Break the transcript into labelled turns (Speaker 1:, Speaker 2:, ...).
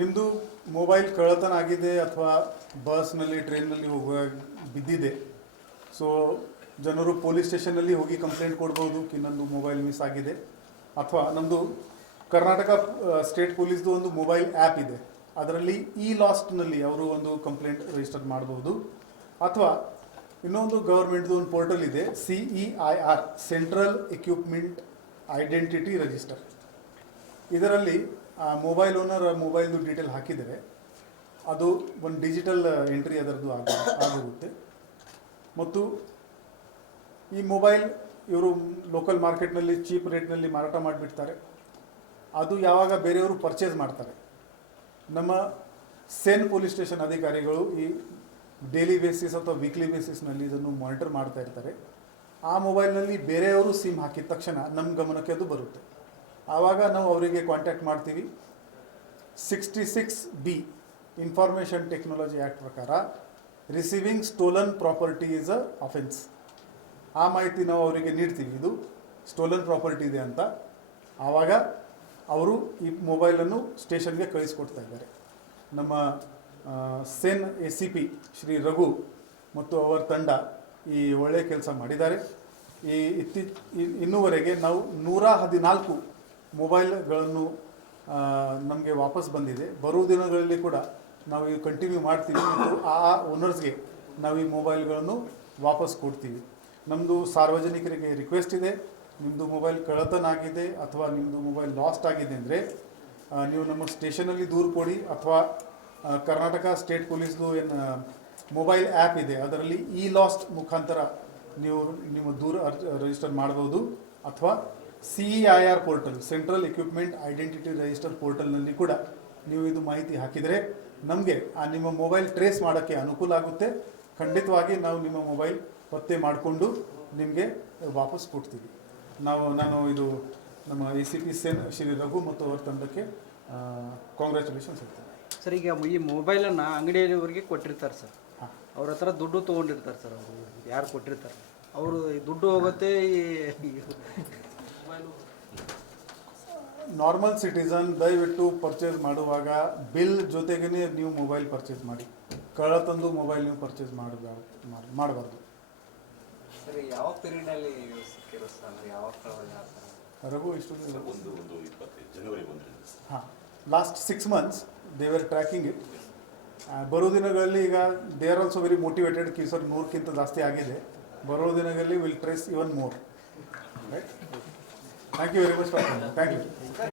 Speaker 1: ನಿಮ್ಮದು ಮೊಬೈಲ್ ಕಳ್ಳತನ ಆಗಿದೆ ಅಥವಾ ಬಸ್ನಲ್ಲಿ ಟ್ರೈನ್ನಲ್ಲಿ ಹೋಗುವಾಗ ಬಿದ್ದಿದೆ ಸೊ ಜನರು ಪೊಲೀಸ್ ಸ್ಟೇಷನ್ನಲ್ಲಿ ಹೋಗಿ ಕಂಪ್ಲೇಂಟ್ ಕೊಡ್ಬೋದು ಕಿ ನಂದು ಮೊಬೈಲ್ ಮಿಸ್ ಆಗಿದೆ ಅಥವಾ ನಮ್ಮದು ಕರ್ನಾಟಕ ಸ್ಟೇಟ್ ಪೊಲೀಸ್ದು ಒಂದು ಮೊಬೈಲ್ ಆ್ಯಪ್ ಇದೆ ಅದರಲ್ಲಿ ಇ ಲಾಸ್ಟ್ನಲ್ಲಿ ಅವರು ಒಂದು ಕಂಪ್ಲೇಂಟ್ ರಿಜಿಸ್ಟರ್ ಮಾಡಬಹುದು ಅಥವಾ ಇನ್ನೊಂದು ಗೌರ್ಮೆಂಟ್ದು ಒಂದು ಪೋರ್ಟಲ್ ಇದೆ C E I R central equipment identity register ಇದರಲ್ಲಿ ಆ ಮೊಬೈಲ್ ಓನರ್ ಮೊಬೈಲ್ದು ಡೀಟೇಲ್ ಹಾಕಿದರೆ ಅದು ಒಂದು ಡಿಜಿಟಲ್ ಎಂಟ್ರಿ ಅದರದ್ದು ಆಗ ಆಗೋಗುತ್ತೆ ಮತ್ತು ಈ ಮೊಬೈಲ್ ಇವರು ಲೋಕಲ್ ಮಾರ್ಕೆಟ್ನಲ್ಲಿ ಚೀಪ್ ರೇಟ್ನಲ್ಲಿ ಮಾರಾಟ ಮಾಡಿಬಿಡ್ತಾರೆ ಅದು ಯಾವಾಗ ಬೇರೆಯವರು ಪರ್ಚೇಸ್ ಮಾಡ್ತಾರೆ ನಮ್ಮ ಸೇನ್ ಪೊಲೀಸ್ ಸ್ಟೇಷನ್ ಅಧಿಕಾರಿಗಳು ಈ ಡೈಲಿ ಬೇಸಿಸ್ ಅಥವಾ ವೀಕ್ಲಿ ಬೇಸಿಸ್ನಲ್ಲಿ ಇದನ್ನು ಮಾನಿಟರ್ ಮಾಡ್ತಾ ಇರ್ತಾರೆ ಆ ಮೊಬೈಲ್ನಲ್ಲಿ ಬೇರೆಯವರು ಸಿಮ್ ಹಾಕಿದ ತಕ್ಷಣ ನಮ್ಮ ಗಮನಕ್ಕೆ ಅದು ಬರುತ್ತೆ ಆವಾಗ ನಾವು ಅವರಿಗೆ ಕಾಂಟ್ಯಾಕ್ಟ್ ಮಾಡ್ತೀವಿ sixty six B information technology act ಪ್ರಕಾರ receiving stolen property is a offence ಆ ಮಾಹಿತಿ ನಾವು ಅವರಿಗೆ ನೀಡ್ತೀವಿ ಇದು ಸ್ಟೋಲನ್ ಪ್ರಾಪರ್ಟಿ ಇದೆ ಅಂತ ಆವಾಗ ಅವರು ಈ ಮೊಬೈಲನ್ನು ಸ್ಟೇಷನ್ಗೆ ಕಳಿಸ್ಕೊಡ್ತಾ ಇದ್ದಾರೆ ನಮ್ಮ CEN A C P Shri Raghu ಮತ್ತು ಅವರ ತಂಡ ಈ ಒಳ್ಳೆಯ ಕೆಲಸ ಮಾಡಿದ್ದಾರೆ ಈ ಇತ್ತೀಚ ಇನ್ನುವರೆಗೆ ನಾವು ನೂರ ಹದಿನಾಲ್ಕು ಮೊಬೈಲ್ಗಳನ್ನು ನಮಗೆ ವಾಪಸ್ ಬಂದಿದೆ ಬರುವ ದಿನಗಳಲ್ಲಿ ಕೂಡ ನಾವು ಈಗ ಕಂಟಿನ್ಯೂ ಮಾಡ್ತೀವಿ ಮತ್ತು ಆ ಓನರ್ಸ್ಗೆ ನಾವು ಈ ಮೊಬೈಲ್ಗಳನ್ನು ವಾಪಸ್ ಕೊಡ್ತೀವಿ ನಮ್ಮದು ಸಾರ್ವಜನಿಕರಿಗೆ ರಿಕ್ವೆಸ್ಟ್ ಇದೆ ನಿಮ್ಮದು ಮೊಬೈಲ್ ಕಳ್ಳತನ ಆಗಿದೆ ಅಥವಾ ನಿಮ್ಮದು ಮೊಬೈಲ್ ಲಾಸ್ಟ್ ಆಗಿದೆ ಅಂದರೆ ನೀವು ನಮ್ಮ ಸ್ಟೇಷನಲ್ಲಿ ದೂರು ಕೊಡಿ ಅಥವಾ ಕರ್ನಾಟಕ ಸ್ಟೇಟ್ ಪೊಲೀಸ್ದು ಏನು ಮೊಬೈಲ್ ಆ್ಯಪ್ ಇದೆ ಅದರಲ್ಲಿ ಇ ಲಾಸ್ಟ್ ಮುಖಾಂತರ ನೀವು ನಿಮ್ಮ ದೂರ ರಿಜಿಸ್ಟರ್ ಮಾಡ್ಬೋದು ಅಥವಾ C E I R portal central equipment identity register ಪೋರ್ಟಲ್ನಲ್ಲಿ ಕೂಡ ನೀವು ಇದು ಮಾಹಿತಿ ಹಾಕಿದರೆ ನಮಗೆ ಆ ನಿಮ್ಮ ಮೊಬೈಲ್ ಟ್ರೇಸ್ ಮಾಡೋಕ್ಕೆ ಅನುಕೂಲ ಆಗುತ್ತೆ ಖಂಡಿತವಾಗಿ ನಾವು ನಿಮ್ಮ ಮೊಬೈಲ್ ಪತ್ತೆ ಮಾಡಿಕೊಂಡು ನಿಮಗೆ ವಾಪಸ್ ಕೊಡ್ತೀವಿ ನಾವು ನಾನು ಇದು ನಮ್ಮ A C P CEN Shri Raghu ಮತ್ತು ಅವರ ತಂಡಕ್ಕೆ ಕಾಂಗ್ರ್ಯಾಚುಲೇಷನ್ಸ್ ಹೇಳ್ತೀನಿ
Speaker 2: ಸರ್ ಈಗ ಈ ಮೊಬೈಲನ್ನು ಅಂಗಡಿಯವರಿಗೆ ಕೊಟ್ಟಿರ್ತಾರೆ ಸರ್ ಅವ್ರ ಹತ್ರ ದುಡ್ಡು ತೊಗೊಂಡಿರ್ತಾರೆ ಸರ್ ಅವರು ಯಾರು ಕೊಟ್ಟಿರ್ತಾರೆ ಅವರು ದುಡ್ಡು ಹೋಗುತ್ತೆ ಈ
Speaker 1: ನಾರ್ಮಲ್ ಸಿಟಿಸನ್ ದಯವಿಟ್ಟು ಪರ್ಚೇಸ್ ಮಾಡುವಾಗ ಬಿಲ್ ಜೊತೆಗೇ ನೀವು ಮೊಬೈಲ್ ಪರ್ಚೇಸ್ ಮಾಡಿ ಕಳ್ಳ ತಂದು ಮೊಬೈಲ್ ನೀವು ಪರ್ಚೇಸ್ ಮಾಡಬಾರ್ದು ಮಾಡಬಾರ್ದು ಯಾವ ರಘು ಇಷ್ಟು ಹಾಂ last six months they were tracking it ಬರೋ ದಿನಗಳಲ್ಲಿ ಈಗ they are also very motivated Ki sir ನೂರಕ್ಕಿಂತ ಜಾಸ್ತಿ ಆಗಿದೆ ಬರೋ ದಿನಗಳಲ್ಲಿ will trace even more right thank you very much thank you